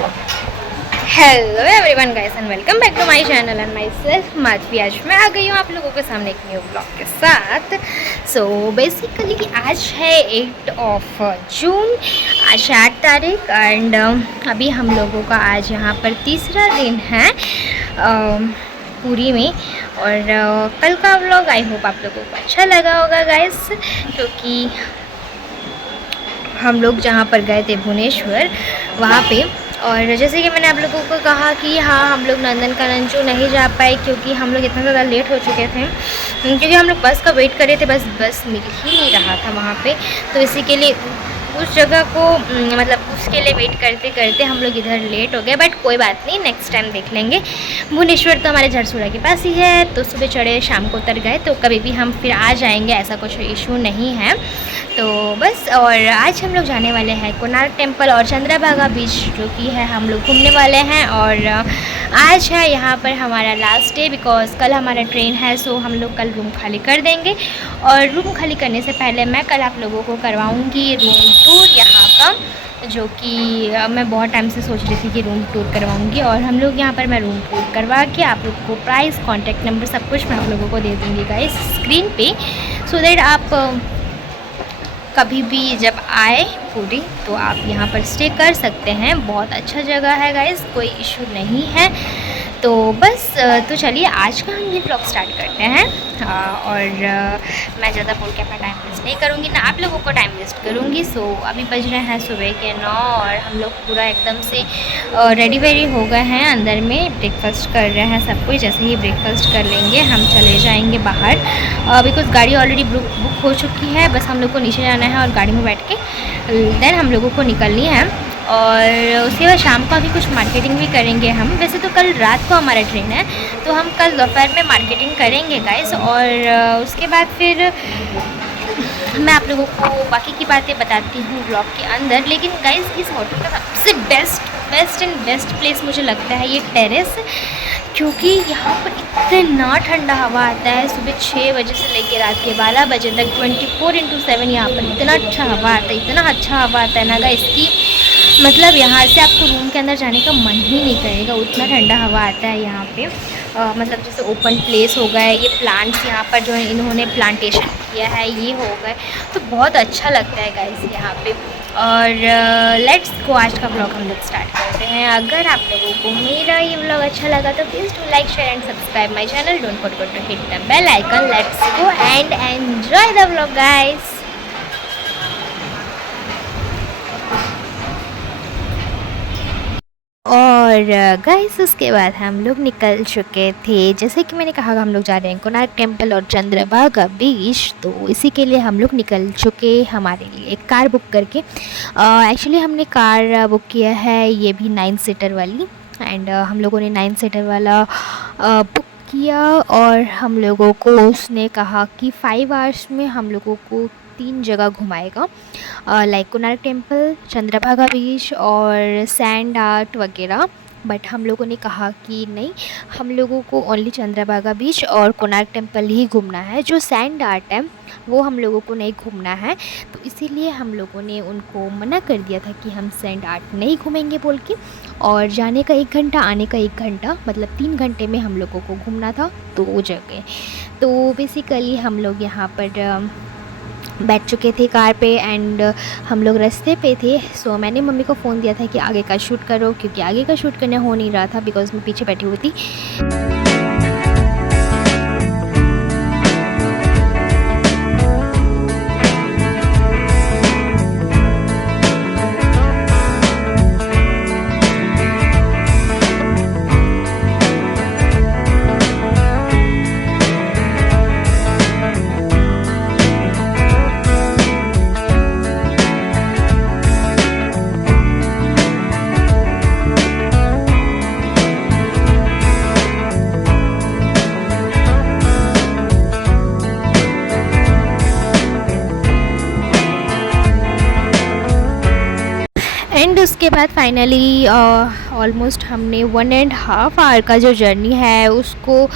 Hello everyone guys and welcome back to my channel and myself Madhavi. आज मैं आ गई हूँ आप लोगों के सामने एक न्यू ब्लॉग के साथ। सो बेसिकली आज है 8 जून, आज है 8 तारीख एंड अभी हम लोगों का आज यहाँ पर तीसरा दिन है पूरी में। और कल का व्लॉग आई होप आप लोगों को अच्छा लगा होगा गाइस, क्योंकि हम लोग जहाँ पर गए थे भुवनेश्वर वहाँ पे, और जैसे कि मैंने आप लोगों को कहा कि हाँ हम लोग नंदनकानन जो नहीं जा पाए क्योंकि हम लोग इतना ज़्यादा लेट हो चुके थे, क्योंकि हम लोग बस का वेट कर रहे थे, बस मिल ही नहीं रहा था वहाँ पे। तो इसी के लिए उस जगह को मतलब उसके लिए वेट करते करते हम लोग इधर लेट हो गए, बट कोई बात नहीं, नेक्स्ट टाइम देख लेंगे। भुवनेश्वर तो हमारे झरसूड़ा के पास ही है, तो सुबह चढ़े शाम को उतर गए, तो कभी भी हम फिर आ जाएंगे, ऐसा कुछ इशू नहीं है। तो बस, और आज हम लोग जाने वाले हैं कोणार्क टेम्पल और चंद्रभागा बीच, जो कि है हम लोग घूमने वाले हैं। और आज है यहाँ पर हमारा लास्ट डे, बिकॉज कल हमारा ट्रेन है, सो हम लोग कल रूम खाली कर देंगे। और रूम खाली करने से पहले मैं कल आप लोगों को करवाऊँगी रूम टूर यहाँ का, जो कि मैं बहुत टाइम से सोच रही थी कि रूम टूर करवाऊँगी। और हम लोग यहाँ पर मैं रूम टूर करवा के आप लोग को प्राइस, कॉन्टैक्ट नंबर सब कुछ मैं आप लोगों को दे दूँगी गाइस स्क्रीन पे, सो दैट आप कभी भी जब आए पूरी तो आप यहाँ पर स्टे कर सकते हैं। बहुत अच्छा जगह है गाइस, कोई इशू नहीं है। तो बस, तो चलिए आज का हम ये ब्लॉग स्टार्ट करते हैं। और मैं ज़्यादा बोल के अपना टाइम वेस्ट नहीं करूँगी, ना आप लोगों को टाइम वेस्ट करूँगी। सो अभी बज रहे हैं सुबह के 9 और हम लोग पूरा एकदम से रेडी वेडी हो गए हैं, अंदर में ब्रेकफास्ट कर रहे हैं सब कुछ। जैसे ही ब्रेकफास्ट कर लेंगे हम चले जाएंगे बाहर, बिकॉज गाड़ी ऑलरेडी बुक हो चुकी है, बस हम लोग को नीचे जाना है और गाड़ी में बैठ के देन हम लोगों को निकलनी है। और उसके बाद शाम को अभी कुछ मार्केटिंग भी करेंगे हम। वैसे तो कल रात को हमारा ट्रेन है, तो हम कल दोपहर में मार्केटिंग करेंगे गाइस। और उसके बाद फिर मैं आप लोगों को बाकी की बातें बताती हूँ ब्लॉग के अंदर। लेकिन गाइस इस होटल का सबसे बेस्ट प्लेस मुझे लगता है ये टेरेस, क्योंकि यहाँ पर इतना ठंडा हवा आता है सुबह 6 बजे से लेकर रात के 12 बजे तक 24/7 यहाँ पर इतना अच्छा हवा आता है, इतना अच्छा हवा आता है ना गाइस, इसकी मतलब यहाँ से आपको रूम के अंदर जाने का मन ही नहीं करेगा, उतना ठंडा हवा आता है यहाँ पे। मतलब जैसे ओपन प्लेस हो गए, ये प्लांट्स यहाँ पर जो है इन्होंने प्लांटेशन किया है ये हो गए, तो बहुत अच्छा लगता है गाइस यहाँ पे। और लेट्स गो, आज का ब्लॉग हम लोग स्टार्ट करते हैं। अगर आप लोगों को मेरा ये ब्लॉग अच्छा लगा तो please do like, share and subscribe my channel, don't forget to hit the bell icon. Let's go and enjoy the blog guys. और गाइस उसके बाद हम लोग निकल चुके थे, जैसे कि मैंने कहा हम लोग जा रहे हैं कोणार्क टेम्पल और चंद्रभागा बीच, तो इसी के लिए हम लोग निकल चुके हमारे लिए एक कार बुक करके। एक्चुअली हमने कार बुक किया है ये भी 9 सीटर वाली, एंड हम लोगों ने 9 सीटर वाला बुक किया। और हम लोगों को उसने कहा कि 5 आवर्स में हम लोगों को 3 जगह घुमाएगा, लाइक कोणार्क टेम्पल, चंद्रभागा बीच और सैंड आर्ट वगैरह। बट हम लोगों ने कहा कि नहीं, हम लोगों को ओनली चंद्रभागा बीच और कोणार्क टेम्पल ही घूमना है, जो सैंड आर्ट है वो हम लोगों को नहीं घूमना है। तो इसीलिए हम लोगों ने उनको मना कर दिया था कि हम सैंड आर्ट नहीं घूमेंगे बोल के। और जाने का 1 घंटा, आने का 1 घंटा, मतलब 3 घंटे में हम लोगों को घूमना था 2 जगह। तो बेसिकली हम लोग यहाँ पर बैठ चुके थे कार पे एंड हम लोग रास्ते पे थे। सो मैंने मम्मी को फ़ोन दिया था कि आगे का शूट करो, क्योंकि आगे का शूट करना हो नहीं रहा था बिकॉज़ मैं पीछे बैठी हुई थी। उसके बाद फाइनली ऑलमोस्ट हमने 1.5 आवर का जो जर्नी है उसको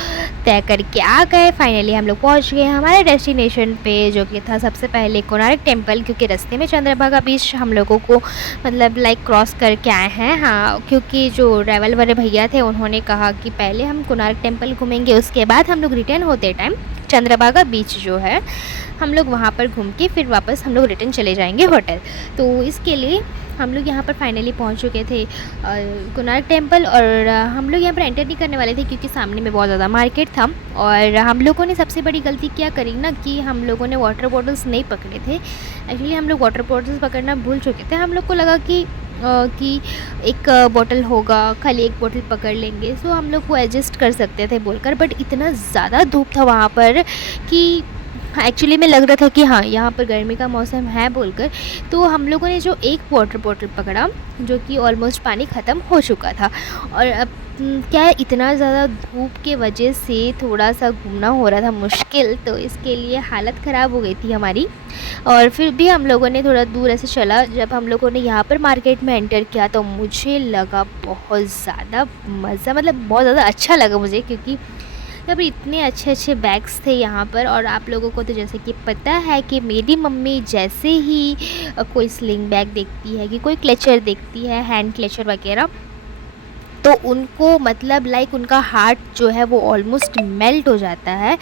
तय करके आ गए। फाइनली हम लोग पहुंच गए हमारे डेस्टिनेशन पे, जो कि था सबसे पहले कोणार्क टेम्पल, क्योंकि रास्ते में चंद्रभागा बीच हम लोगों को मतलब लाइक क्रॉस करके आए हैं। हाँ, क्योंकि जो ट्रैवल वाले भैया थे उन्होंने कहा कि पहले हम कोणार्क टेम्पल घूमेंगे, उसके बाद हम लोग रिटर्न होते टाइम चंद्रभागा बीच जो है हम लोग वहाँ पर घूम के फिर वापस हम लोग रिटर्न चले जाएंगे होटल। तो इसके लिए हम लोग यहाँ पर फाइनली पहुँच चुके थे कोणार्क टेम्पल, और हम लोग यहाँ पर एंटर नहीं करने वाले थे क्योंकि सामने में बहुत ज़्यादा मार्केट था। और हम लोगों ने सबसे बड़ी गलती क्या करी ना कि हम लोगों ने वाटर बॉटल्स नहीं पकड़े थे। एक्चुअली हम लोग वाटर बॉटल्स पकड़ना भूल चुके थे। हम लोग को लगा कि एक बॉटल होगा, खाली एक बॉटल पकड़ लेंगे, सो हम लोग को एडजस्ट कर सकते थे बोलकर। बट इतना ज़्यादा धूप था वहाँ पर कि एक्चुअली में लग रहा था कि हाँ यहाँ पर गर्मी का मौसम है बोलकर। तो हम लोगों ने जो एक वाटर बॉटल पकड़ा जो कि ऑलमोस्ट पानी ख़त्म हो चुका था, और अब क्या है, इतना ज़्यादा धूप के वजह से थोड़ा सा घूमना हो रहा था मुश्किल, तो इसके लिए हालत ख़राब हो गई थी हमारी। और फिर भी हम लोगों ने थोड़ा दूर ऐसे चला। जब हम लोगों ने यहाँ पर मार्केट में एंटर किया तो मुझे लगा बहुत ज़्यादा मज़ा, मतलब बहुत ज़्यादा अच्छा लगा मुझे, क्योंकि यहाँ पर इतने अच्छे अच्छे बैग्स थे यहाँ पर। और आप लोगों को तो जैसे कि पता है कि मेरी मम्मी जैसे ही कोई स्लिंग बैग देखती है कि कोई क्लेचर देखती है, हैंड क्लेचर वगैरह, तो उनको मतलब लाइक उनका हार्ट जो है वो ऑलमोस्ट मेल्ट हो जाता है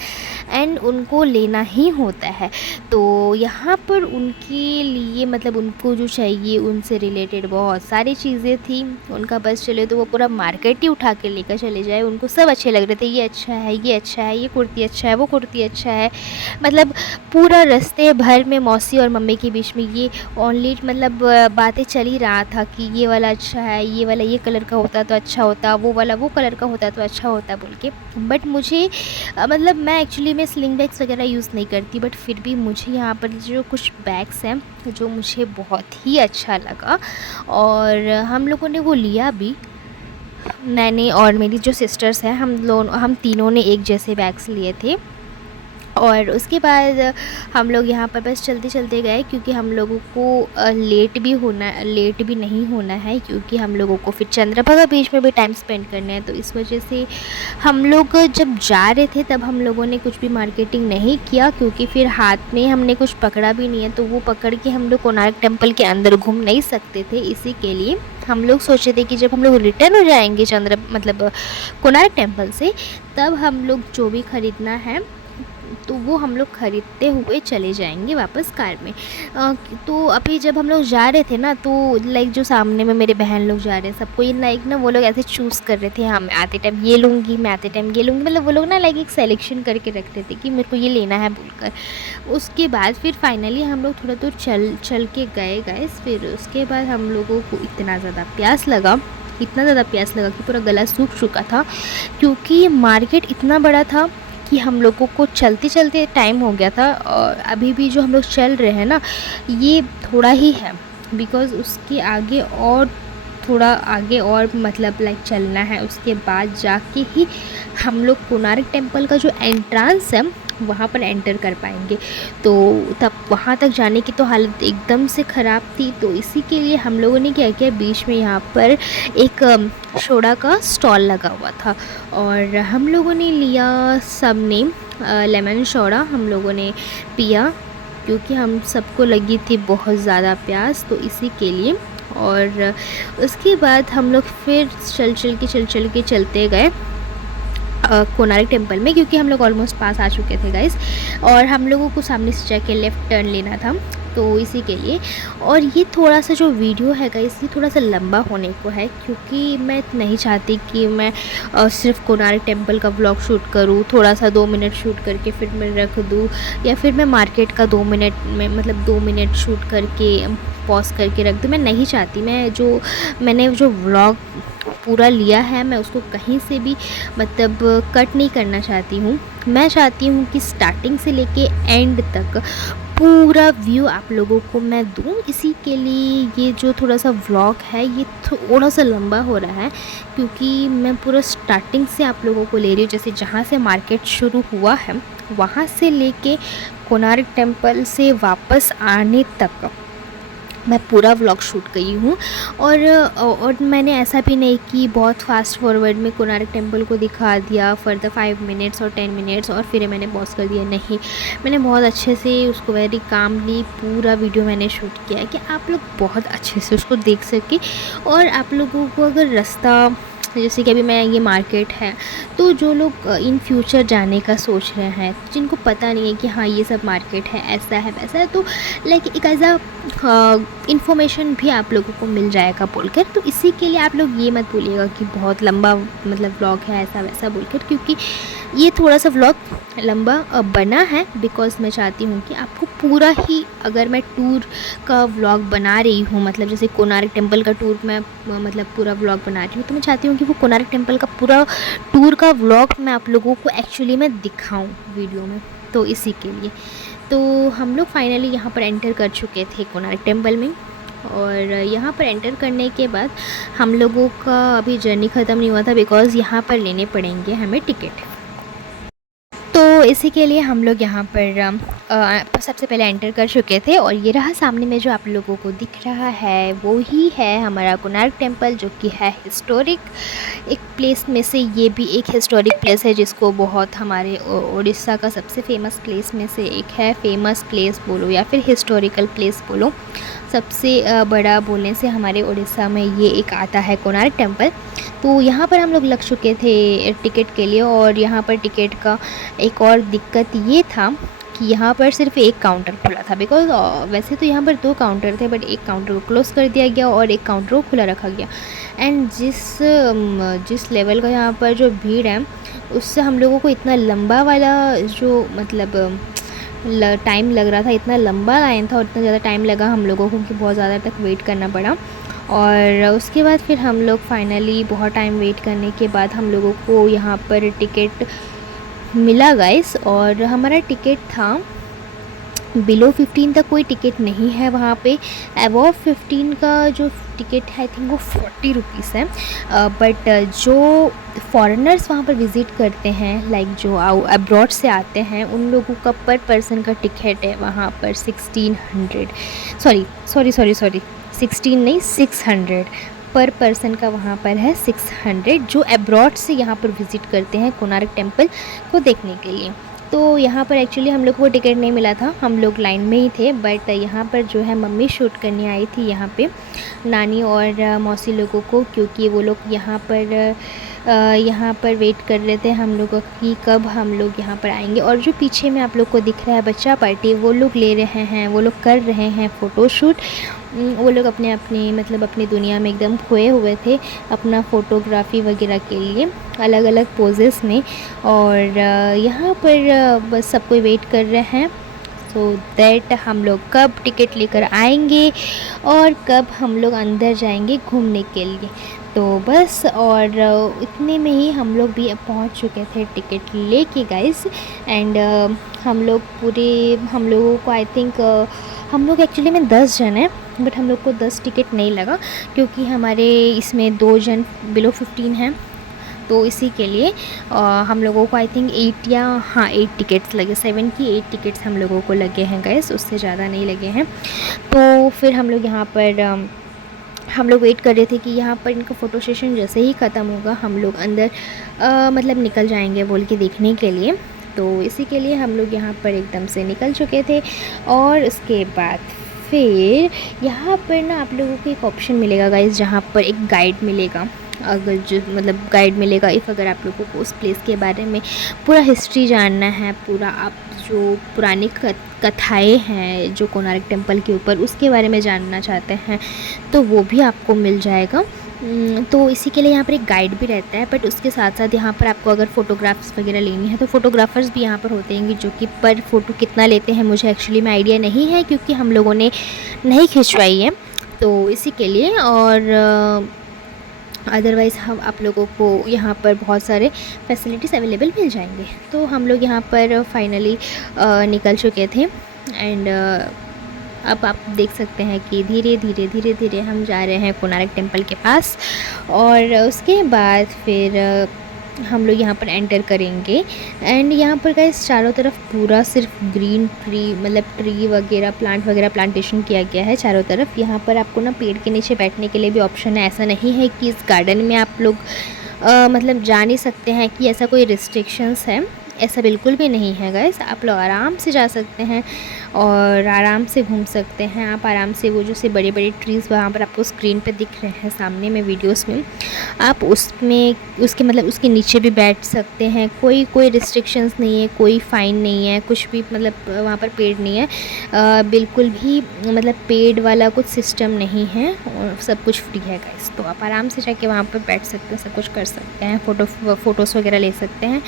एंड उनको लेना ही होता है। तो यहाँ पर उनके लिए मतलब उनको जो चाहिए उनसे रिलेटेड बहुत सारी चीज़ें थी। उनका बस चले तो वो पूरा मार्केट ही उठा के लेकर चले जाए, उनको सब अच्छे लग रहे थे। ये अच्छा है, ये अच्छा है, ये कुर्ती अच्छा है, वो कुर्ती अच्छा है। मतलब पूरा रास्ते भर में मौसी और मम्मी के बीच में ये ओनली मतलब बातें चल ही रहा था कि ये वाला अच्छा है, ये वाला ये कलर का होता तो अच्छा होता, वो वाला वो कलर का होता तो अच्छा होता बोल के। बट मुझे मतलब मैं एक्चुअली में स्लिंग बैग्स वगैरह यूज़ नहीं करती, बट फिर भी मुझे यहाँ पर जो कुछ बैग्स हैं जो मुझे बहुत ही अच्छा लगा, और हम लोगों ने वो लिया भी। मैंने और मेरी जो सिस्टर्स हैं हम तीनों ने एक जैसे बैग्स लिए थे। और उसके बाद हम लोग यहाँ पर बस चलते चलते गए, क्योंकि हम लोगों को लेट भी नहीं होना है, क्योंकि हम लोगों को फिर चंद्रभागा बीच में भी टाइम स्पेंड करना है। तो इस वजह से हम लोग जब जा रहे थे तब हम लोगों ने कुछ भी मार्केटिंग नहीं किया, क्योंकि फिर हाथ में हमने कुछ पकड़ा भी नहीं है, तो वो पकड़ के हम लोग कोणार्क टेम्पल के अंदर घूम नहीं सकते थे। इसी के लिए हम लोग सोचे थे कि जब हम लोग रिटर्न हो जाएंगे कोणार्क टेम्पल से, तब हम लोग जो भी ख़रीदना है तो वो हम लोग ख़रीदते हुए चले जाएंगे वापस कार में। तो अभी जब हम लोग जा रहे थे ना, तो लाइक जो सामने में मेरे बहन लोग जा रहे हैं, सबको ये लाइक ना वो लोग ऐसे चूज़ कर रहे थे, हाँ मैं आते टाइम ये लूँगी, मैं आते टाइम ये लूँगी, मतलब वो लोग ना लाइक एक सेलेक्शन करके रख रहे थे कि मेरे को ये लेना है बोलकर। उसके बाद फिर फाइनली हम लोग थोड़ा दूर चल के गए गाइस। फिर उसके बाद हम लोगों को इतना ज़्यादा प्यास लगा कि पूरा गला सूख चुका था, क्योंकि मार्केट इतना बड़ा था कि हम लोगों को चलते चलते टाइम हो गया था। और अभी भी जो हम लोग चल रहे हैं ना, ये थोड़ा ही है, बिकॉज़ उसके आगे और थोड़ा आगे और मतलब लाइक चलना है। उसके बाद जाके ही हम लोग कोणार्क टेम्पल का जो एंट्रेंस है वहाँ पर एंटर कर पाएंगे। तो तब वहाँ तक जाने की तो हालत एकदम से ख़राब थी। तो इसी के लिए हम लोगों ने क्या किया, बीच में यहाँ पर एक सोडा का स्टॉल लगा हुआ था, और हम लोगों ने लिया सबने लेमन सोडा हम लोगों ने पिया, क्योंकि हम सबको लगी थी बहुत ज़्यादा प्यास, तो इसी के लिए। और उसके बाद हम लोग फिर चल के चलते गए कोणार्क टेम्पल में, क्योंकि हम लोग ऑलमोस्ट पास आ चुके थे गाइस, और हम लोगों को सामने से जाके लेफ़्ट टर्न लेना था, तो इसी के लिए। और ये थोड़ा सा जो वीडियो है गाइस, ये थोड़ा सा लंबा होने को है, क्योंकि मैं नहीं चाहती कि मैं सिर्फ कोणार्क टेम्पल का व्लॉग शूट करूँ, थोड़ा सा 2 मिनट शूट करके फिर मैं रख दूँ, या फिर मैं मार्केट का 2 मिनट में मतलब 2 मिनट शूट करके पॉज करके रख दूँ। मैं नहीं चाहती, मैंने जो व्लॉग पूरा लिया है मैं उसको कहीं से भी मतलब कट नहीं करना चाहती हूँ। मैं चाहती हूँ कि स्टार्टिंग से लेके एंड तक पूरा व्यू आप लोगों को मैं दूँ। इसी के लिए ये जो थोड़ा सा व्लॉग है ये थोड़ा सा लंबा हो रहा है, क्योंकि मैं पूरा स्टार्टिंग से आप लोगों को ले रही हूँ। जैसे जहाँ से मार्केट शुरू हुआ है वहाँ से लेके कोणार्क टेम्पल से वापस आने तक मैं पूरा व्लॉग शूट की हूँ। और मैंने ऐसा भी नहीं कि बहुत फास्ट फॉरवर्ड में कोणार्क टेम्पल को दिखा दिया फॉर द 5 मिनट्स और 10 मिनट्स और फिर मैंने पॉज कर दिया। नहीं, मैंने बहुत अच्छे से उसको वेरी कामली पूरा वीडियो मैंने शूट किया है कि आप लोग बहुत अच्छे से उसको देख सकें। और आप लोगों को अगर रास्ता, जैसे कि अभी मैं, ये मार्केट है, तो जो लोग इन फ्यूचर जाने का सोच रहे हैं, जिनको पता नहीं है कि हाँ ये सब मार्केट है, ऐसा है वैसा है, तो लाइक एक ऐसा इन्फॉर्मेशन भी आप लोगों को मिल जाएगा बोलकर। तो इसी के लिए आप लोग ये मत बोलिएगा कि बहुत लंबा मतलब व्लॉग है ऐसा वैसा बोलकर, क्योंकि ये थोड़ा सा व्लॉग लंबा बना है बिकॉज़ मैं चाहती हूँ कि आपको पूरा ही, अगर मैं टूर का व्लॉग बना रही हूँ, मतलब जैसे कोणार्क टेम्पल का टूर मैं मतलब पूरा व्लॉग बना रही हूँ, तो मैं चाहती हूँ कि वो कोणार्क टेम्पल का पूरा टूर का व्लॉग मैं आप लोगों को एक्चुअली में दिखाऊँ वीडियो में। तो इसी के लिए तो हम लोग फाइनली यहाँ पर एंटर कर चुके थे कोणार्क टेम्पल में। और यहाँ पर एंटर करने के बाद हम लोगों का अभी जर्नी ख़त्म नहीं हुआ था बिकॉज़ यहाँ पर लेने पड़ेंगे हमें टिकट। तो इसी के लिए हम लोग यहाँ पर सबसे पहले एंटर कर चुके थे। और ये रहा सामने में जो आप लोगों को दिख रहा है, वो ही है हमारा कोणार्क टेम्पल, जो कि है हिस्टोरिक एक प्लेस में से ये भी एक हिस्टोरिक प्लेस है, जिसको बहुत हमारे उड़ीसा का सबसे फेमस प्लेस में से एक है। फेमस प्लेस बोलो या फिर हिस्टोरिकल प्लेस बोलो, सबसे बड़ा बोलने से हमारे उड़ीसा में ये एक आता है कोणार्क टेम्पल। तो यहाँ पर हम लोग लग चुके थे टिकट के लिए। और यहाँ पर टिकट का एक और दिक्कत ये था कि यहाँ पर सिर्फ एक काउंटर खुला था, बिकॉज़ वैसे तो यहाँ पर 2 काउंटर थे, बट एक काउंटर को क्लोज़ कर दिया गया और एक काउंटर को खुला रखा गया। एंड जिस लेवल का यहाँ पर जो भीड़ है, उससे हम लोगों को इतना लंबा वाला जो मतलब टाइम लग रहा था, इतना लंबा लाइन था और इतना ज़्यादा टाइम लगा हम लोगों को कि बहुत ज़्यादा तक वेट करना पड़ा। और उसके बाद फिर हम लोग फाइनली बहुत टाइम वेट करने के बाद हम लोगों को यहाँ पर टिकट मिला गाइस। और हमारा टिकट था बिलो 15 तक कोई टिकट नहीं है वहाँ पे। अबव 15 का जो टिकट है आई थिंक वो 40 रुपीज़ है। बट जो फॉरेनर्स वहाँ पर विज़िट करते हैं, लाइक जो अब्रॉड से आते हैं, उन लोगों का पर पर्सन का टिकट है वहाँ पर 1600, सॉरी 16 नहीं 600 पर पर्सन का वहाँ पर है 600, जो अब्रॉड से यहाँ पर विज़िट करते हैं कोणार्क टेम्पल को देखने के लिए। तो यहाँ पर एक्चुअली हम लोग को टिकट नहीं मिला था, हम लोग लाइन में ही थे। बट यहाँ पर जो है मम्मी शूट करने आई थी यहाँ पे नानी और मौसी लोगों को, क्योंकि वो लोग यहाँ पर वेट कर रहे थे हम लोगों की कब हम लोग यहाँ पर आएंगे। और जो पीछे में आप लोग को दिख रहा है बच्चा पार्टी, वो लोग ले रहे हैं, वो लोग कर रहे हैं फ़ोटोशूट। वो लोग अपनी दुनिया में एकदम खोए हुए थे अपना फ़ोटोग्राफी वगैरह के लिए, अलग अलग पोजेस में। और यहाँ पर बस सब कोई वेट कर रहे हैं सो दैट हम लोग कब टिकट लेकर आएंगे और कब हम लोग अंदर जाएंगे घूमने के लिए। तो बस और इतने में ही हम लोग भी पहुंच चुके थे टिकट लेके गाइस। एंड हम लोगों को आई थिंक हम लोग एक्चुअली में 10 जन हैं, बट हम लोग को 10 टिकट नहीं लगा, क्योंकि हमारे इसमें 2 जन बिलो 15 हैं। तो इसी के लिए हम लोगों को आई थिंक 8 टिकट्स लगे, 7 की 8 टिकट्स हम लोगों को लगे हैं गैस, उससे ज़्यादा नहीं लगे हैं। तो फिर हम लोग यहाँ पर हम लोग वेट कर रहे थे कि यहाँ पर इनका फ़ोटो सेशन जैसे ही ख़त्म होगा हम लोग अंदर निकल जाएंगे बोल के देखने के लिए। तो इसी के लिए हम लोग यहाँ पर एकदम से निकल चुके थे। और उसके बाद फिर यहाँ पर ना आप लोगों को एक ऑप्शन मिलेगा गाइस, जहाँ पर एक गाइड मिलेगा, गाइड मिलेगा अगर आप लोगों को उस प्लेस के बारे में पूरा हिस्ट्री जानना है, पूरा आप जो पुरानी कथाएं हैं जो कोणार्क टेम्पल के ऊपर उसके बारे में जानना चाहते हैं, तो वो भी आपको मिल जाएगा। तो इसी के लिए यहाँ पर एक गाइड भी रहता है। बट उसके साथ साथ यहाँ पर आपको अगर फ़ोटोग्राफ्स वगैरह लेनी है तो फ़ोटोग्राफ़र्स भी यहाँ पर होते हैं, जो कि पर फ़ोटो कितना लेते हैं मुझे एक्चुअली में आइडिया नहीं है, क्योंकि हम लोगों ने नहीं खिंचवाई है। तो इसी के लिए और अदरवाइज़ हम आप लोगों को यहाँ पर बहुत सारे फैसिलिटीज़ अवेलेबल मिल जाएंगे। तो हम लोग यहाँ पर फाइनली निकल चुके थे। एंड अब आप देख सकते हैं कि धीरे धीरे हम जा रहे हैं कोणार्क टेम्पल के पास। और उसके बाद फिर हम लोग यहाँ पर एंटर करेंगे। एंड यहाँ पर गाइस चारों तरफ पूरा सिर्फ ग्रीन ट्री, मतलब ट्री वगैरह, प्लांट वगैरह प्लांटेशन किया गया है चारों तरफ। यहाँ पर आपको ना पेड़ के नीचे बैठने के लिए भी ऑप्शन है। ऐसा नहीं है कि इस गार्डन में आप लोग मतलब जा नहीं सकते हैं, कि ऐसा कोई रिस्ट्रिक्शंस है, ऐसा बिल्कुल भी नहीं है गाइस। आप लोग आराम से जा सकते हैं और आराम से घूम सकते हैं। आप आराम से वो जो से बड़े बड़े ट्रीज़ वहाँ पर आपको स्क्रीन पे दिख रहे हैं सामने में वीडियोस में, आप उसमें उसके मतलब उसके नीचे भी बैठ सकते हैं। कोई रिस्ट्रिक्शंस नहीं है, कोई फ़ाइन नहीं है, कुछ भी मतलब वहाँ पर पेड़ नहीं है, बिल्कुल भी मतलब पेड वाला कुछ सिस्टम नहीं है, और सब कुछ फ्री है गाइस। तो आप आराम से जाके वहाँ पर बैठ सकते हैं, सब कुछ कर सकते हैं, फ़ोटोज़ वगैरह ले सकते हैं,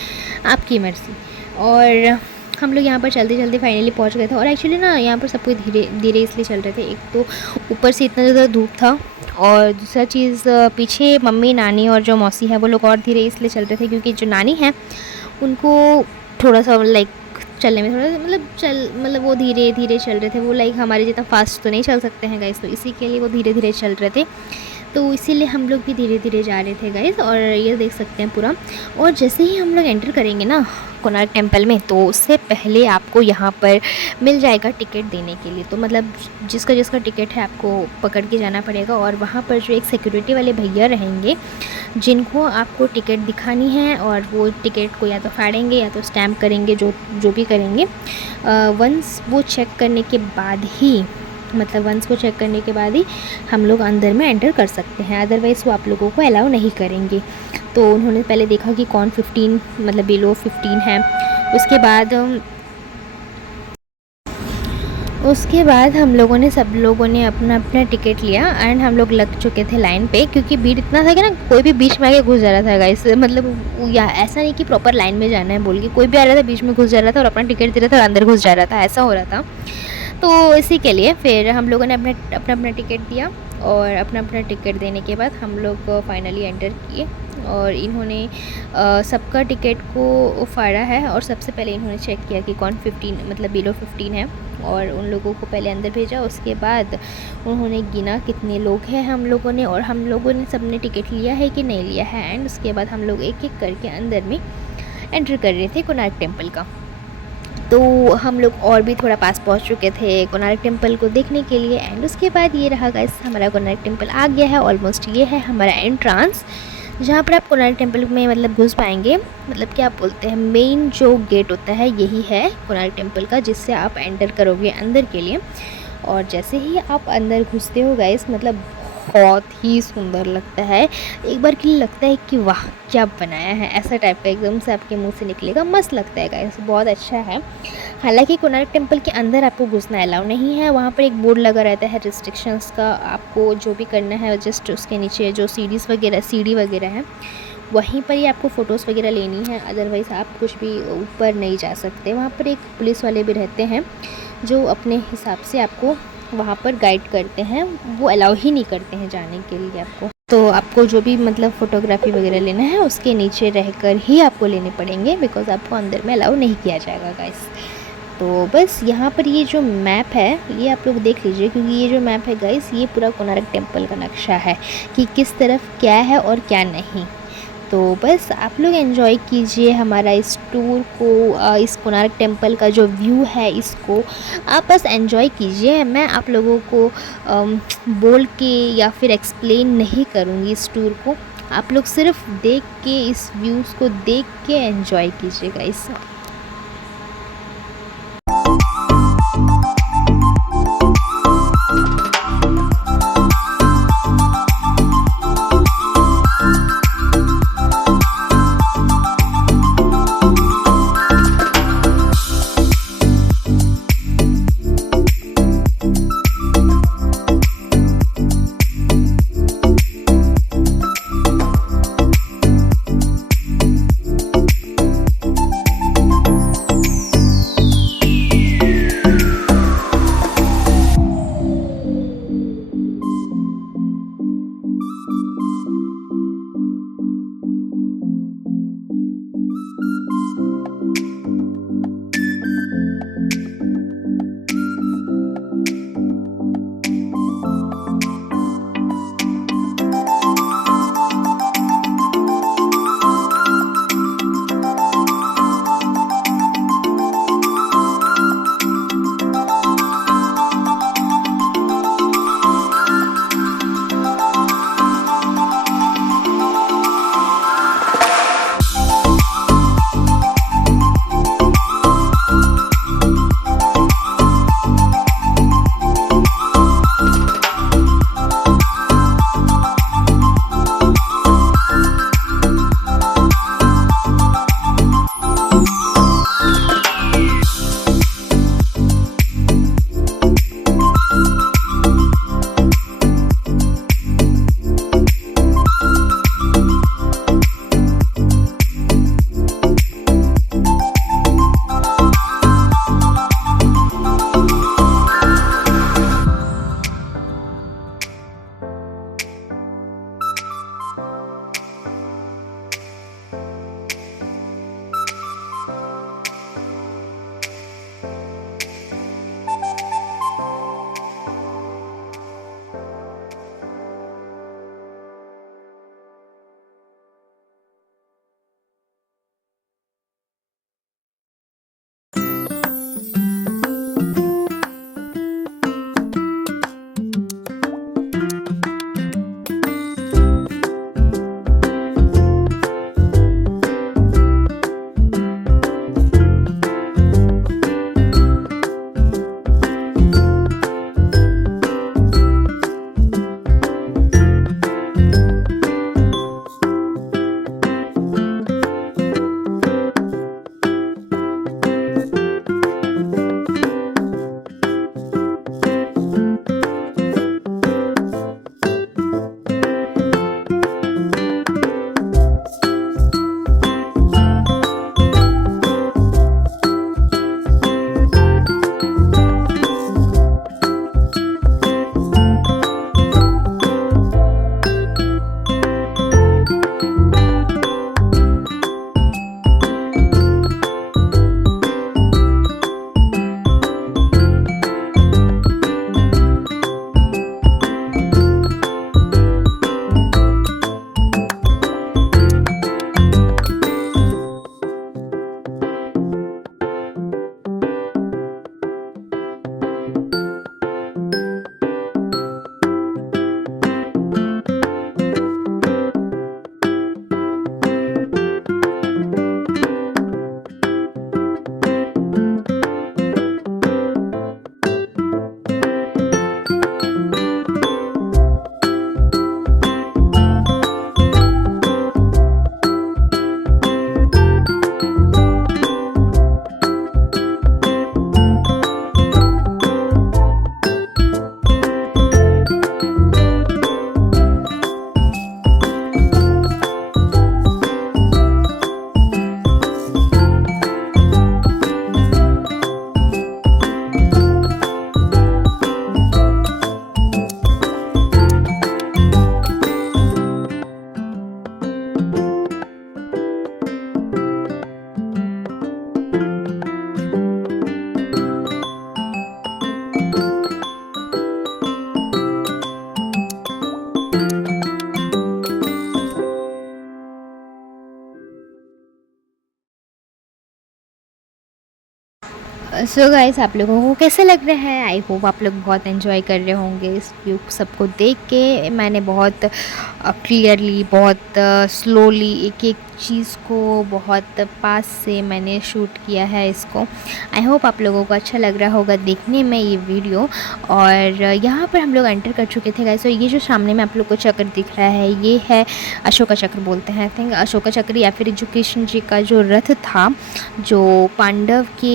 आपकी मर्ज़ी। और हम लोग यहाँ पर चलते चलते फाइनली पहुँच गए थे। और एक्चुअली ना यहाँ पर सब कोई धीरे धीरे इसलिए चल रहे थे, एक तो ऊपर से इतना ज़्यादा धूप था, और दूसरा चीज़ पीछे मम्मी, नानी और जो मौसी है वो लोग और धीरे इसलिए चल रहे थे क्योंकि जो नानी है उनको थोड़ा सा लाइक चलने में थोड़ा मतलब वो धीरे धीरे चल रहे थे। वो लाइक हमारे जितना फास्ट तो नहीं चल सकते हैं गाइस, तो इसी के लिए वो धीरे धीरे चल रहे थे, तो इसीलिए हम लोग भी धीरे धीरे जा रहे थे गाइस। और ये देख सकते हैं पूरा। और जैसे ही हम लोग एंटर करेंगे ना कोणार्क टेम्पल में, तो उससे पहले आपको यहाँ पर मिल जाएगा टिकट देने के लिए। तो मतलब जिसका जिसका टिकट है आपको पकड़ के जाना पड़ेगा, और वहाँ पर जो एक सिक्योरिटी वाले भैया रहेंगे जिनको आपको टिकट दिखानी है, और वो टिकट को या तो फाड़ेंगे या तो स्टैम्प करेंगे, जो भी करेंगे। वंस वो चेक करने के बाद ही, मतलब वंस को चेक करने के बाद ही हम लोग अंदर में एंटर कर सकते हैं, अदरवाइज़ वो आप लोगों को अलाउ नहीं करेंगे। तो उन्होंने पहले देखा कि कौन 15 मतलब बिलो 15 है। उसके बाद हम लोगों ने, सब लोगों ने अपना अपना टिकट लिया, एंड हम लोग लग चुके थे लाइन पे, क्योंकि भीड़ इतना था कि ना कोई भी बीच में आके घुस जा रहा था गाइस। मतलब या ऐसा नहीं कि प्रॉपर लाइन में जाना है बोल के, कोई भी आ रहा था बीच में घुस जा रहा था और अपना टिकट दे रहा था और अंदर घुस जा रहा था, ऐसा हो रहा था। तो इसी के लिए फिर हम लोगों ने अपना टिकट दिया, और अपना टिकट देने के बाद हम लोग फाइनली एंटर किए। और इन्होंने सबका टिकट को फाड़ा है, और सबसे पहले इन्होंने चेक किया कि कौन 15 मतलब बिलो 15 है, और उन लोगों को पहले अंदर भेजा। उसके बाद उन्होंने गिना कितने लोग हैं हम लोगों ने, और हम लोगों ने सबने टिकट लिया है कि नहीं लिया है। एंड उसके बाद हम लोग एक एक करके अंदर में एंटर कर रहे थे कोणार्क टेम्पल का। तो हम लोग और भी थोड़ा पास पहुंच चुके थे कोणार्क टेम्पल को देखने के लिए। एंड उसके बाद ये रहा गाइस, हमारा कोणार्क टेम्पल आ गया है ऑलमोस्ट। ये है हमारा एंट्रांस, जहाँ पर आप कोणार्क टेम्पल में मतलब घुस पाएंगे। मतलब क्या आप बोलते हैं, मेन जो गेट होता है यही है कोणार्क टेम्पल का, जिससे आप एंटर करोगे अंदर के लिए। और जैसे ही आप अंदर घुसते हो गाइस, मतलब बहुत ही सुंदर लगता है। एक बार के लिए लगता है कि वाह क्या बनाया है, ऐसा टाइप का एकदम से आपके मुंह से निकलेगा, मस्त लगता है गाइस, बहुत अच्छा है। हालांकि कोणार्क टेम्पल के अंदर आपको घुसना अलाउ नहीं है, वहाँ पर एक बोर्ड लगा रहता है रिस्ट्रिक्शंस का। आपको जो भी करना है जस्ट उसके नीचे जो सीढ़ी वगैरह है वहीं पर ही आपको फ़ोटोज़ वगैरह लेनी है, अदरवाइज़ आप कुछ भी ऊपर नहीं जा सकते। वहाँ पर एक पुलिस वाले भी रहते हैं जो अपने हिसाब से आपको वहाँ पर गाइड करते हैं, वो अलाउ ही नहीं करते हैं जाने के लिए आपको। तो आपको जो भी मतलब फ़ोटोग्राफी वगैरह लेना है उसके नीचे रहकर ही आपको लेने पड़ेंगे, बिकॉज़ आपको अंदर में अलाउ नहीं किया जाएगा गाइस। तो बस यहाँ पर ये जो मैप है ये आप लोग देख लीजिए, क्योंकि ये जो मैप है गाइस ये पूरा कोणार्क टेम्पल का नक्शा है कि किस तरफ क्या है और क्या नहीं। तो बस आप लोग एंजॉय कीजिए हमारा इस टूर को, इस कोणार्क टेम्पल का जो व्यू है इसको आप बस एंजॉय कीजिए। मैं आप लोगों को बोल के या फिर एक्सप्लेन नहीं करूँगी इस टूर को, आप लोग सिर्फ देख के, इस व्यूज़ को देख के एंजॉय कीजिएगा इस। सो गाइस, आप लोगों को कैसे लग रहा है? आई होप आप लोग बहुत एंजॉय कर रहे होंगे इस व्यू सबको देख के। मैंने बहुत क्लियरली, बहुत स्लोली एक एक चीज़ को बहुत पास से मैंने शूट किया है इसको। आई होप आप लोगों को अच्छा लग रहा होगा देखने में ये वीडियो। और यहाँ पर हम लोग एंटर कर चुके थे गाइस। तो ये जो सामने में आप लोग को चक्र दिख रहा है, ये है अशोका चक्र बोलते हैं। आई थिंक अशोका चक्र, या फिर जो कृष्ण जी का जो रथ था, जो पांडव के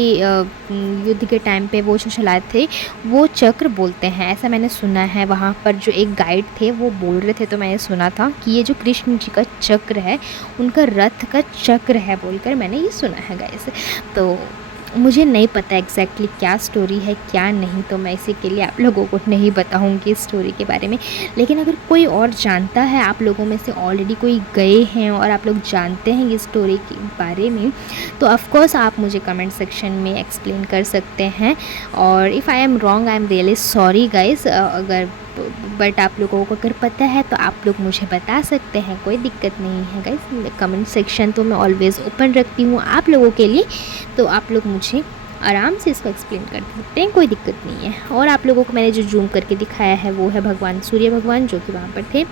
युद्ध के टाइम पे वो जो चलाए थे, वो चक्र बोलते हैं, ऐसा मैंने सुना है। वहाँ पर जो एक गाइड थे वो बोल रहे थे, तो मैंने सुना था कि ये जो कृष्ण जी का चक्र है, उनका रथ का चक्र है बोलकर मैंने ये सुना है गाइस। तो मुझे नहीं पता एग्जैक्टली क्या स्टोरी है क्या नहीं, तो मैं इसी के लिए आप लोगों को नहीं बताऊंगी इस स्टोरी के बारे में। लेकिन अगर कोई और जानता है, आप लोगों में से ऑलरेडी कोई गए हैं और आप लोग जानते हैं ये स्टोरी के बारे में, तो ऑफ़कोर्स आप मुझे कमेंट सेक्शन में एक्सप्लेन कर सकते हैं। और if I am wrong, I am really sorry guys. अगर बट आप लोगों को अगर पता है तो आप लोग मुझे बता सकते हैं, कोई दिक्कत नहीं है गाइस। कमेंट सेक्शन तो मैं ऑलवेज़ ओपन रखती हूँ आप लोगों के लिए, तो आप लोग मुझे आराम से इसको एक्सप्लेन कर सकते हैं, कोई दिक्कत नहीं है। और आप लोगों को मैंने जो जूम करके दिखाया है वो है भगवान सूर्य भगवान, जो कि वहाँ पर थे।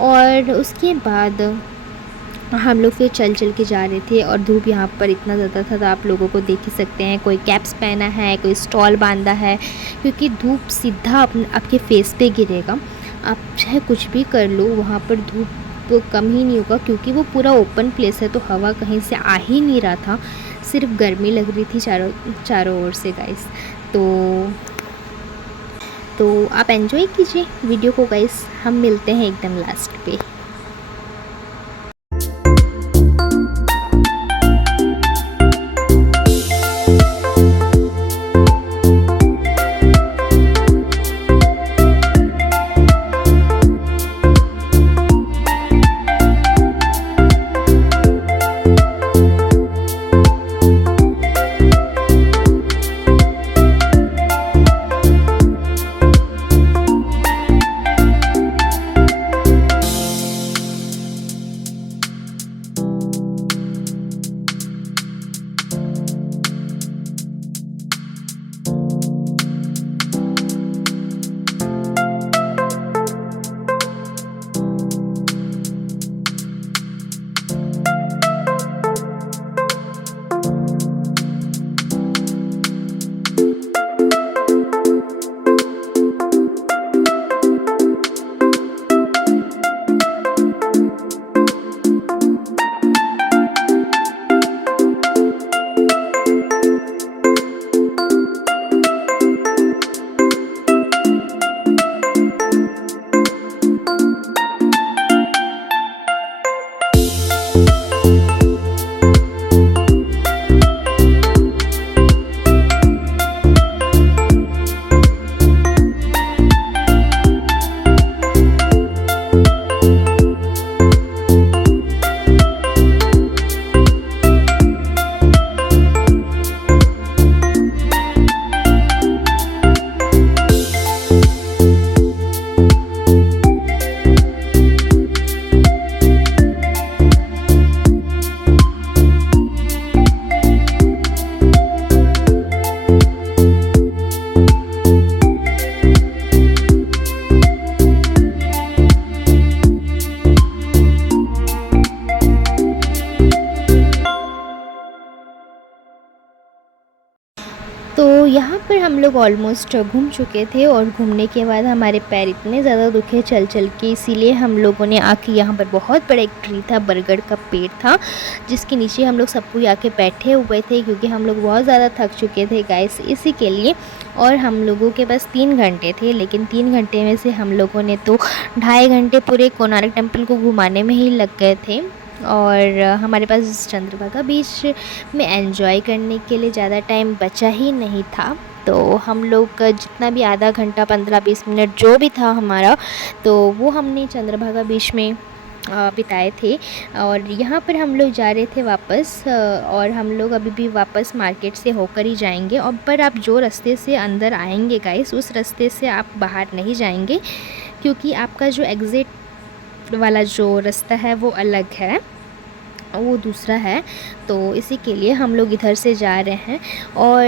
और उसके बाद हम लोग फिर चल के जा रहे थे, और धूप यहाँ पर इतना ज़्यादा था, तो आप लोगों को देख ही सकते हैं। कोई कैप्स पहना है, कोई स्टॉल बांधा है, क्योंकि धूप सीधा आपके फेस पे गिरेगा। आप चाहे कुछ भी कर लो, वहाँ पर धूप कम ही नहीं होगा, क्योंकि वो पूरा ओपन प्लेस है, तो हवा कहीं से आ ही नहीं रहा था, सिर्फ गर्मी लग रही थी चारों ओर से गाइस। तो आप एंजॉय कीजिए वीडियो को गाइस। हम मिलते हैं एकदम लास्ट पे। पर हम लोग ऑलमोस्ट घूम चुके थे और घूमने के बाद हमारे पैर इतने ज़्यादा दुखे चल चल के, इसीलिए हम लोगों ने आके यहाँ पर बहुत बड़ा एक ट्री था, बरगद का पेड़ था, जिसके नीचे हम लोग सब कोई आके बैठे हुए थे क्योंकि हम लोग बहुत ज़्यादा थक चुके थे गाइस, इसी के लिए। और हम लोगों के पास 3 घंटे थे, लेकिन 3 घंटे में से हम लोगों ने तो 2.5 घंटे पूरे कोणार्क टेम्पल को घुमाने में ही लग गए थे। और हमारे पास चंद्रभागा बीच में एंजॉय करने के लिए ज़्यादा टाइम बचा ही नहीं था। तो हम लोग जितना भी आधा घंटा 15-20 मिनट जो भी था हमारा, तो वो हमने चंद्रभागा बीच में बिताए थे। और यहाँ पर हम लोग जा रहे थे वापस, और हम लोग अभी भी वापस मार्केट से होकर ही जाएंगे। और पर आप जो रास्ते से अंदर आएंगे गाइस, उस रास्ते से आप बाहर नहीं जाएंगे, क्योंकि आपका जो एग्ज़िट वाला जो रास्ता है वो अलग है, वो दूसरा है। तो इसी के लिए हम लोग इधर से जा रहे हैं। और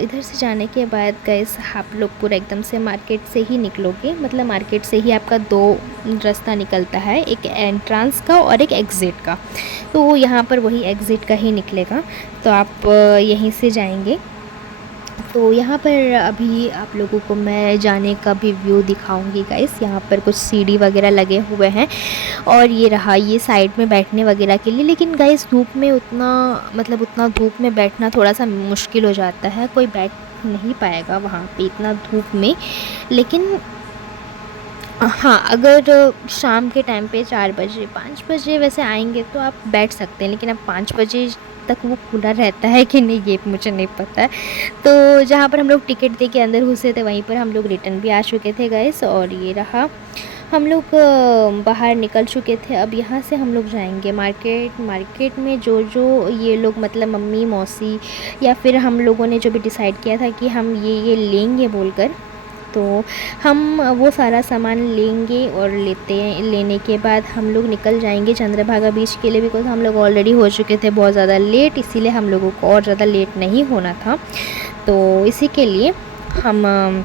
इधर से जाने के बाद गाइस आप लोग पूरा एकदम से मार्केट से ही निकलोगे, मतलब मार्केट से ही आपका 2 रास्ता निकलता है, एक एंट्रेंस का और एक एग्ज़िट का। तो यहाँ पर वही एग्ज़िट का ही निकलेगा, तो आप यहीं से जाएंगे। तो यहाँ पर अभी आप लोगों को मैं जाने का भी व्यू दिखाऊंगी गाइस। यहाँ पर कुछ सीढ़ी वगैरह लगे हुए हैं, और ये रहा ये साइड में बैठने वगैरह के लिए। लेकिन गाइस धूप में उतना धूप में बैठना थोड़ा सा मुश्किल हो जाता है, कोई बैठ नहीं पाएगा वहाँ पे इतना धूप में। लेकिन हाँ, अगर शाम के टाइम पे 4 बजे 5 बजे वैसे आएंगे तो आप बैठ सकते हैं, लेकिन अब 5 बजे तक वो खुला रहता है कि नहीं ये मुझे नहीं पता है। तो जहाँ पर हम लोग टिकट दे के अंदर घुसे थे वहीं पर हम लोग रिटर्न भी आ चुके थे गाइस। और ये रहा हम लोग बाहर निकल चुके थे। अब यहाँ से हम लोग जाएंगे मार्केट में जो ये लोग मतलब मम्मी मौसी या फिर हम लोगों ने जो भी डिसाइड किया था कि हम ये लेंगे बोलकर, तो हम वो सारा सामान लेंगे। और लेने के बाद हम लोग निकल जाएंगे चंद्रभागा बीच के लिए, बिकॉज़ हम लोग ऑलरेडी हो चुके थे बहुत ज़्यादा लेट, इसीलिए हम लोगों को और ज़्यादा लेट नहीं होना था। तो इसी के लिए हम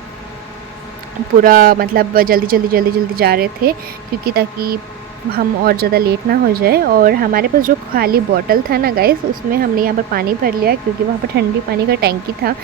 पूरा मतलब जल्दी जा रहे थे, क्योंकि ताकि हम और ज़्यादा लेट ना हो जाए। और हमारे पास जो खाली बॉटल था ना गाइस, उसमें हमने यहाँ पर पानी भर लिया, क्योंकि वहाँ पर ठंडी पानी का टैंकी था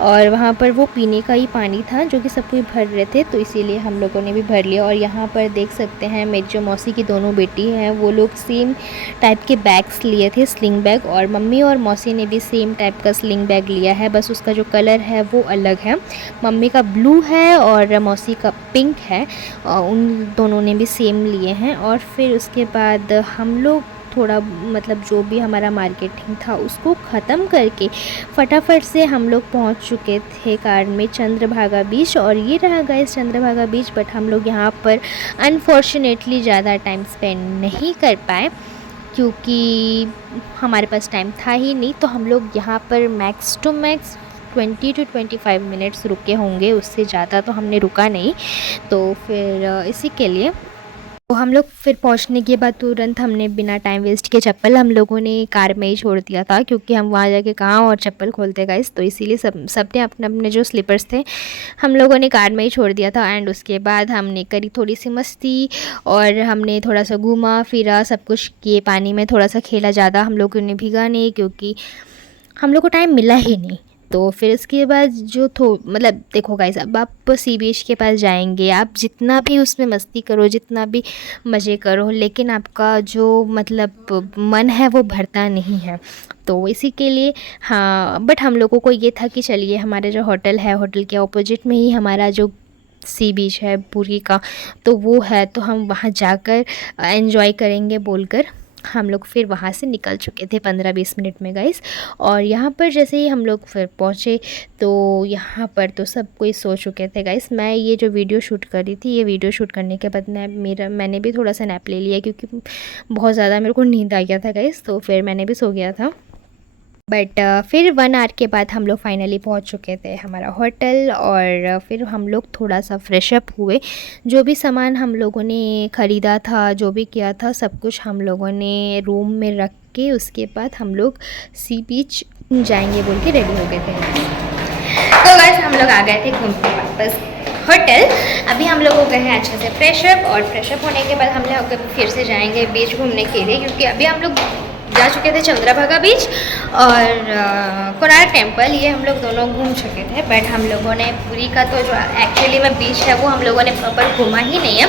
और वहाँ पर वो पीने का ही पानी था जो कि सब कोई भर रहे थे, तो इसीलिए हम लोगों ने भी भर लिया। और यहाँ पर देख सकते हैं मेरी जो मौसी की दोनों बेटी हैं वो लोग सेम टाइप के बैग्स लिए थे, स्लिंग बैग, और मम्मी और मौसी ने भी सेम टाइप का स्लिंग बैग लिया है, बस उसका जो कलर है वो अलग है। मम्मी का ब्लू है और मौसी का पिंक है, उन दोनों ने भी सेम लिए हैं। और फिर उसके बाद हम लोग थोड़ा मतलब जो भी हमारा मार्केटिंग था उसको ख़त्म करके फटाफट से हम लोग पहुंच चुके थे कार में चंद्रभागा बीच। और ये रहा गाइस चंद्रभागा बीच, बट हम लोग यहाँ पर अनफॉर्चुनेटली ज़्यादा टाइम स्पेंड नहीं कर पाए, क्योंकि हमारे पास टाइम था ही नहीं। तो हम लोग यहाँ पर max to max 20 to 25 minutes रुके होंगे, उससे ज़्यादा तो हमने रुका नहीं। तो फिर इसी के लिए तो हम लोग फिर पहुंचने के बाद तुरंत हमने बिना टाइम वेस्ट के चप्पल हम लोगों ने कार में ही छोड़ दिया था, क्योंकि हम वहाँ जाके कहाँ और चप्पल खोलते गाइस। तो इसीलिए सब ने अपने अपने जो स्लीपर्स थे हम लोगों ने कार में ही छोड़ दिया था। एंड उसके बाद हमने करी थोड़ी सी मस्ती, और हमने थोड़ा सा घूमा फिरा, सब कुछ किए, पानी में थोड़ा सा खेला, ज़्यादा हम लोगों ने भीगा नहीं क्योंकि हम लोग को टाइम मिला ही नहीं। तो फिर इसके बाद जो मतलब देखो गाइस, अब आप सी बीच के पास जाएंगे, आप जितना भी उसमें मस्ती करो, जितना भी मज़े करो, लेकिन आपका जो मतलब मन है वो भरता नहीं है। तो इसी के लिए हाँ, बट हम लोगों को ये था कि चलिए हमारा जो होटल है, होटल के ऑपोजिट में ही हमारा जो सी बीच है पुरी का, तो वो है, तो हम वहाँ जाकर एंजॉय करेंगे बोलकर हम लोग फिर वहाँ से निकल चुके थे 15-20 मिनट में गाइस। और यहाँ पर जैसे ही हम लोग फिर पहुँचे तो यहाँ पर तो सब कोई सो चुके थे गाइस। मैं ये जो वीडियो शूट कर रही थी, ये वीडियो शूट करने के बाद मैंने भी थोड़ा सा नैप ले लिया, क्योंकि बहुत ज़्यादा मेरे को नींद आ गया था गाइस, तो फिर मैंने भी सो गया था। बट फिर 1 आवर के बाद हम लोग फाइनली पहुंच चुके थे हमारा होटल। और फिर हम लोग थोड़ा सा फ्रेश अप हुए, जो भी सामान हम लोगों ने ख़रीदा था, जो भी किया था, सब कुछ हम लोगों ने रूम में रख के उसके बाद हम लोग सी बीच जाएंगे बोल के रेडी हो गए थे। तो गाइस हम लोग आ गए थे घूम के वापस होटल। अभी हम लोग हो गए हैं अच्छे से फ्रेश अप, और फ्रेश अप होने के बाद हम लोग फिर से जाएंगे बीच घूमने के लिए, क्योंकि अभी हम लोग जा चुके थे चंद्रभागा बीच और कोणार्क टेम्पल, ये हम लोग दोनों घूम चुके थे। बट हम लोगों ने पुरी का तो जो एक्चुअली में बीच है वो हम लोगों ने प्रॉपर घूमा ही नहीं है।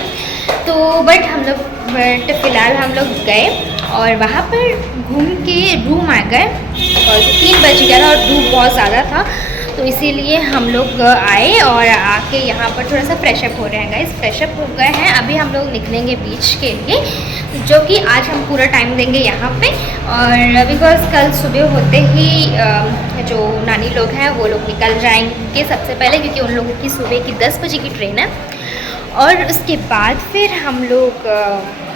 तो बट फ़िलहाल हम लोग गए और वहाँ पर घूम के रूम आ गए और 3 बज गया था और धूप बहुत ज़्यादा था, तो इसीलिए हम लोग आए और आके यहाँ पर थोड़ा सा फ्रेशअप हो रहे हैं गाइस। फ्रेशअप हो गए हैं, अभी हम लोग निकलेंगे बीच के लिए, जो कि आज हम पूरा टाइम देंगे यहाँ पे। और बिकॉज कल सुबह होते ही जो नानी लोग हैं वो लोग निकल जाएंगे सबसे पहले, क्योंकि उन लोगों की सुबह की 10 बजे की ट्रेन है। और उसके बाद फिर हम लोग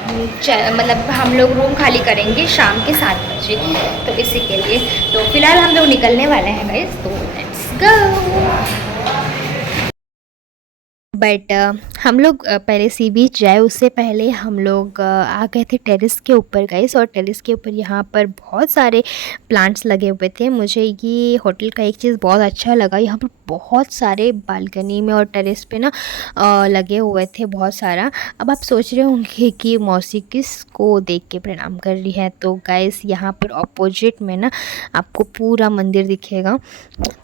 मतलब हम लोग रूम खाली करेंगे शाम के 7 बजे, तो इसी के लिए तो फ़िलहाल हम लोग निकलने वाले हैं गाइस, तो लेट्स गो। बट हम लोग पहले सी बीच जाए उससे पहले हम लोग आ गए थे टेरेस के ऊपर गाइस। और टेरेस के ऊपर यहाँ पर बहुत सारे प्लांट्स लगे हुए थे। मुझे ये होटल का एक चीज़ बहुत अच्छा लगा, यहाँ पर बहुत सारे बालकनी में और टेरेस पे ना लगे हुए थे बहुत सारा। अब आप सोच रहे होंगे कि मौसी किसको देख के प्रणाम कर रही है, तो गाइस यहाँ पर ऑपोजिट में ना आपको पूरा मंदिर दिखेगा।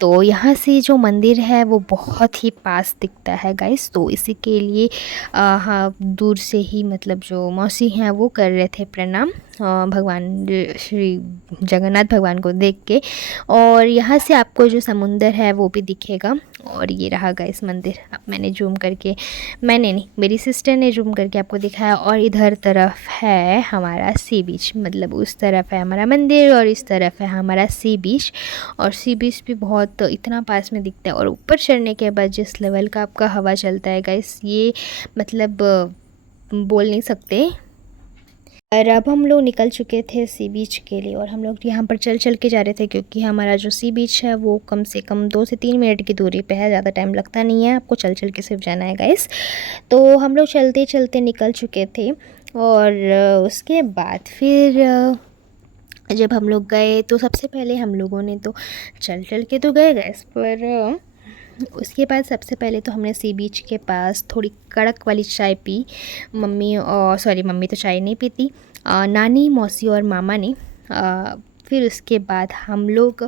तो यहाँ से जो मंदिर है वो बहुत ही पास दिखता है गाइस, तो इसी के लिए हाँ दूर से ही मतलब जो मौसी हैं वो कर रहे थे प्रणाम भगवान श्री जगन्नाथ भगवान को देख के। और यहाँ से आपको जो समुंदर है वो भी दिखेगा। और ये रहा गाइस मंदिर, अब मैंने जूम करके, मैंने नहीं मेरी सिस्टर ने जूम करके आपको दिखाया। और इधर तरफ है हमारा सी बीच, मतलब उस तरफ है हमारा मंदिर और इस तरफ है हमारा सी बीच। और सी बीच भी बहुत इतना पास में दिखता है। और ऊपर चढ़ने के बाद जिस लेवल का आपका हवा चलता है गाइस, ये मतलब बोल नहीं सकते। और अब हम लोग निकल चुके थे सी बीच के लिए और हम लोग यहाँ पर चल चल के जा रहे थे, क्योंकि हमारा जो सी बीच है वो कम से कम 2 से 3 मिनट की दूरी पे है, ज़्यादा टाइम लगता नहीं है, आपको चल चल के सिर्फ जाना है गाइस। तो हम लोग चलते चलते निकल चुके थे। और उसके बाद फिर जब हम लोग गए तो सबसे पहले हम लोगों ने तो चल चल के तो गए गैस पर, उसके बाद सबसे पहले तो हमने सी बीच के पास थोड़ी कड़क वाली चाय पी। मम्मी और सॉरी मम्मी तो चाय नहीं पीती, नानी मौसी और मामा ने। फिर उसके बाद हम लोग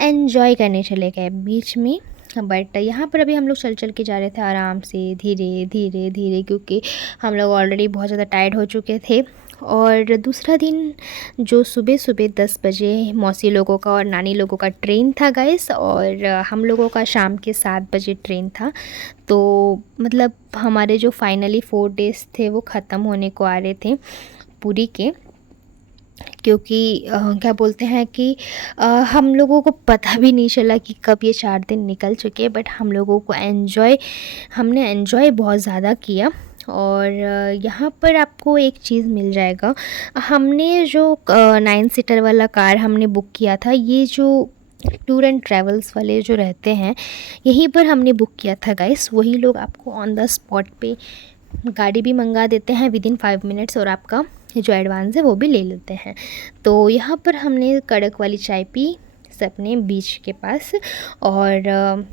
एंजॉय करने चले गए बीच में। बट यहाँ पर अभी हम लोग चल चल के जा रहे थे आराम से, धीरे धीरे धीरे, क्योंकि हम लोग ऑलरेडी बहुत ज़्यादा टायर्ड हो चुके थे। और दूसरा दिन जो सुबह सुबह 10 बजे मौसी लोगों का और नानी लोगों का ट्रेन था गाइस, और हम लोगों का शाम के 7 बजे ट्रेन था। तो मतलब हमारे जो फाइनली 4 डेज़ थे वो ख़त्म होने को आ रहे थे पुरी के, क्योंकि क्या बोलते हैं कि हम लोगों को पता भी नहीं चला कि कब ये 4 दिन निकल चुके। बट हम लोगों को हमने एंजॉय बहुत ज़्यादा किया। और यहाँ पर आपको एक चीज़ मिल जाएगा, हमने जो 9 सीटर वाला कार हमने बुक किया था, ये जो टूर एंड ट्रैवल्स वाले जो रहते हैं यहीं पर हमने बुक किया था गाइस, वही लोग आपको ऑन द स्पॉट पे गाड़ी भी मंगा देते हैं विदिन 5 मिनट्स, और आपका जो एडवांस है वो भी ले लेते हैं। तो यहाँ पर हमने कड़क वाली चाय पी सबने बीच के पास। और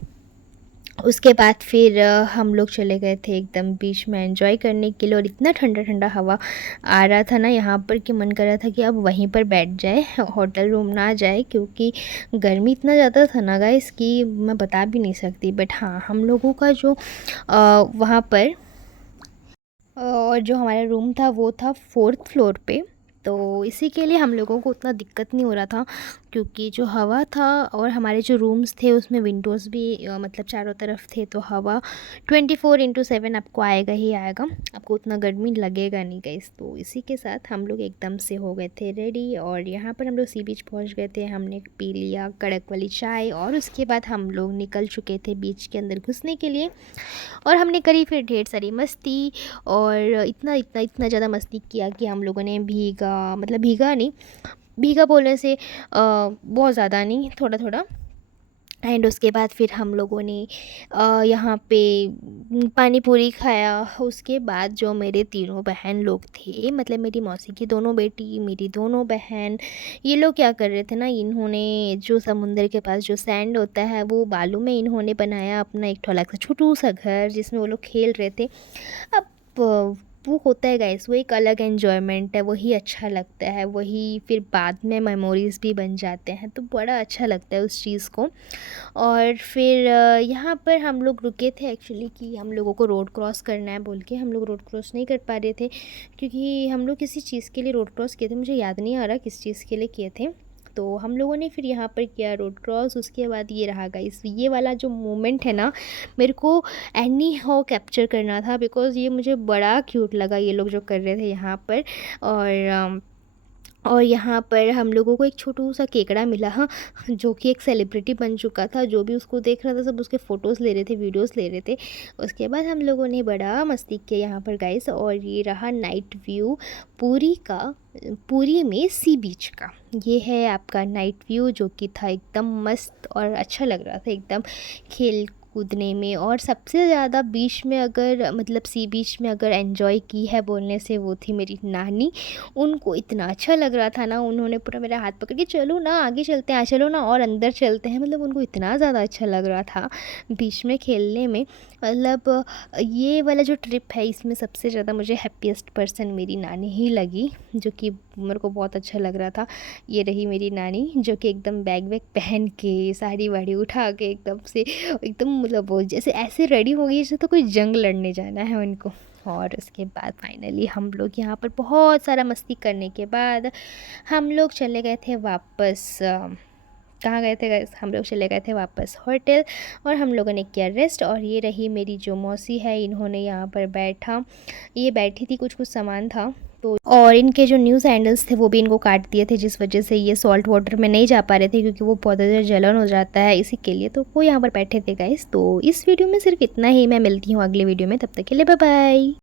उसके बाद फिर हम लोग चले गए थे एकदम बीच में एंजॉय करने के लिए। और इतना ठंडा ठंडा हवा आ रहा था ना यहाँ पर कि मन कर रहा था कि अब वहीं पर बैठ जाए, होटल रूम ना जाए, क्योंकि गर्मी इतना ज़्यादा था ना गाइस कि मैं बता भी नहीं सकती। बट हाँ, हम लोगों का जो वहाँ पर और जो हमारा रूम था वो था 4th फ्लोर पे, तो इसी के लिए हम लोगों को उतना दिक्कत नहीं हो रहा था, क्योंकि जो हवा था और हमारे जो रूम्स थे उसमें विंडोज़ भी मतलब चारों तरफ थे, तो हवा 24/7 आपको आएगा ही आएगा, आपको उतना गर्मी लगेगा नहीं गाइस। तो इसी के साथ हम लोग एकदम से हो गए थे रेडी और यहाँ पर हम लोग सी बीच पहुँच गए थे। हमने पी लिया कड़क वाली चाय और उसके बाद हम लोग निकल चुके थे बीच के अंदर घुसने के लिए। और हमने करी फिर ढेर सारी मस्ती, और इतना इतना इतना ज़्यादा मस्ती किया कि हम लोगों ने भीगा, मतलब भीगा नहीं, भीगा बोलने से बहुत ज़्यादा नहीं, थोड़ा थोड़ा। एंड उसके बाद फिर हम लोगों ने यहाँ पे पानी पूरी खाया। उसके बाद जो मेरे तीनों बहन लोग थे, मतलब मेरी मौसी की दोनों बेटी, मेरी दोनों बहन, ये लोग क्या कर रहे थे ना, इन्होंने जो समुंदर के पास जो सैंड होता है वो बालू में इन्होंने बनाया अपना एक थोड़ा सा छोटू सा घर, जिसमें वो लोग खेल रहे थे। अब वो होता है गाइस, वो एक अलग एन्जॉयमेंट है, वही अच्छा लगता है, वही फिर बाद में मेमोरीज़ भी बन जाते हैं, तो बड़ा अच्छा लगता है उस चीज़ को। और फिर यहाँ पर हम लोग रुके थे एक्चुअली कि हम लोगों को रोड क्रॉस करना है बोल के, हम लोग रोड क्रॉस नहीं कर पा रहे थे क्योंकि हम लोग किसी चीज़ के लिए रोड क्रॉस किए थे, मुझे याद नहीं आ रहा किस चीज़ के लिए किए थे। तो हम लोगों ने फिर यहाँ पर किया रोड क्रॉस। उसके बाद ये रहा गाइस, ये वाला जो मोमेंट है ना, मेरे को एनी हाउ कैप्चर करना था बिकॉज़ ये मुझे बड़ा क्यूट लगा ये लोग जो कर रहे थे यहाँ पर। और यहाँ पर हम लोगों को एक छोटू-सा केकड़ा मिला, हाँ, जो कि एक सेलिब्रिटी बन चुका था। जो भी उसको देख रहा था सब उसके फ़ोटोज़ ले रहे थे, वीडियोज़ ले रहे थे। उसके बाद हम लोगों ने बड़ा मस्ती किया यहाँ पर गाइस। और ये रहा नाइट व्यू पुरी का, पुरी में सी बीच का। ये है आपका नाइट व्यू जो कि था एकदम मस्त और अच्छा लग रहा था एकदम खेल कूदने में। और सबसे ज़्यादा बीच में अगर मतलब सी बीच में अगर एन्जॉय की है बोलने से वो थी मेरी नानी। उनको इतना अच्छा लग रहा था ना, उन्होंने पूरा मेरा हाथ पकड़ के चलो ना आगे चलते हैं, चलो ना और अंदर चलते हैं, मतलब उनको इतना ज़्यादा अच्छा लग रहा था बीच में खेलने में। मतलब ये वाला जो ट्रिप है इसमें सबसे ज़्यादा मुझे हैप्पीएस्ट पर्सन मेरी नानी ही लगी, जो कि मेरे को बहुत अच्छा लग रहा था। ये रही मेरी नानी जो कि एकदम बैग वैग पहन के साड़ी वाड़ी उठा के एकदम से एकदम मतलब वो जैसे ऐसे रेडी हो गई जैसे तो कोई जंग लड़ने जाना है उनको। और उसके बाद फाइनली हम लोग यहाँ पर बहुत सारा मस्ती करने के बाद हम लोग चले गए थे वापस, कहाँ गए थे गाइस, हम लोग चले गए थे वापस होटल। और हम लोगों ने किया रेस्ट। और ये रही मेरी जो मौसी है, इन्होंने यहाँ पर ये बैठी थी, कुछ कुछ सामान था तो। और इनके जो न्यूज़ हैंडल्स थे वो भी इनको काट दिए थे, जिस वजह से ये सॉल्ट वाटर में नहीं जा पा रहे थे क्योंकि वो बहुत ज़्यादा जलन हो जाता है इसी के लिए। तो वो यहाँ पर बैठे थे गाइस। तो इस वीडियो में सिर्फ इतना ही, मैं मिलती हूँ अगले वीडियो में, तब तक के लिए बाय बाय।